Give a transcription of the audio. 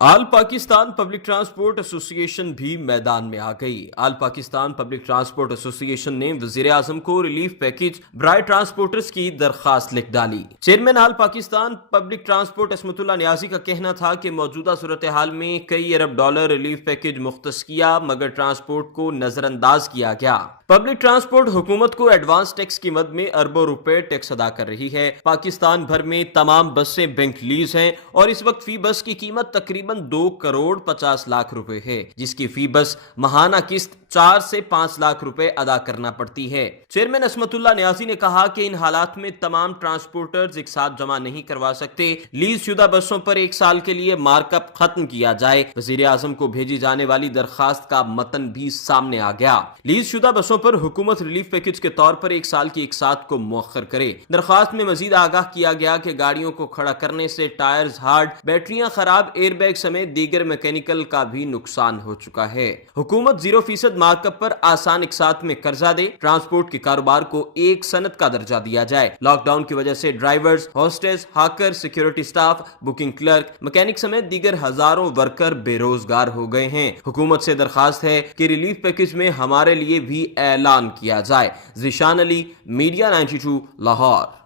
آل Pakistan public transport ایسوسی ایشن بھی میدان میں آ گئی۔ آل پاکستان پبلک ٹرانسپورٹ ایسوسی ایشن نے وزیر اعظم کو ریلیف پیکج برائے ٹرانسپورٹرز کی درخواست لکھ ڈالی۔ چیئرمین آل پاکستان پبلک ٹرانسپورٹ عصمت اللہ نیازی کا کہنا تھا کہ موجودہ صورتحال میں کئی ارب ڈالر ریلیف پیکج مختص کیا مگر ٹرانسپورٹ کو نظر انداز کیا گیا۔ پبلک ٹرانسپورٹ حکومت کو ایڈوانس ٹیکس کی مد میں اربوں روپے ٹیکس ادا کر رہی ہے۔ پاکستان بھر میں تمام بسیں بینک لیز ہیں اور اس وقت فی بس کی قیمت تقریباً 2,50,00,000 روپے ہے، جس کی فی بس ماہانہ قسط 4 سے 5 لاکھ روپے ادا کرنا پڑتی ہے۔ چیئرمین عصمت اللہ نیازی نے کہا کہ ان حالات میں تمام ٹرانسپورٹرز ایک ساتھ جمع نہیں کروا سکتے، لیز شدہ بسوں پر 1 سال کے لیے مارک اپ ختم کیا جائے۔ وزیر اعظم کو بھیجی جانے والی درخواست کا متن بھی سامنے آ گیا۔ لیز شدہ بسوں پر حکومت ریلیف پیکج کے طور پر 1 سال کی اقساط کو مؤخر کرے۔ درخواست میں مزید آگاہ کیا گیا کہ گاڑیوں کو کھڑا کرنے سے ٹائرز ہارڈ، بیٹریاں خراب، ایئر بیگ سمیت دیگر میکینیکل کا بھی نقصان ہو چکا ہے۔ حکومت 0% مارک اپ پر آسان اقساط میں قرضہ دے، ٹرانسپورٹ کے کاروبار کو ایک صنعت کا درجہ دیا جائے۔ لاک ڈاؤن کی وجہ سے drivers, hostess, hawker, security staff, booking clerk, mechanic سمیت دیگر ہزاروں ورکر بے روزگار ہو گئے ہیں۔ حکومت سے درخواست ہے کہ ریلیف پیکج میں ہمارے لیے بھی اعلان کیا جائے۔ ذیشان علی، میڈیا 92 لاہور۔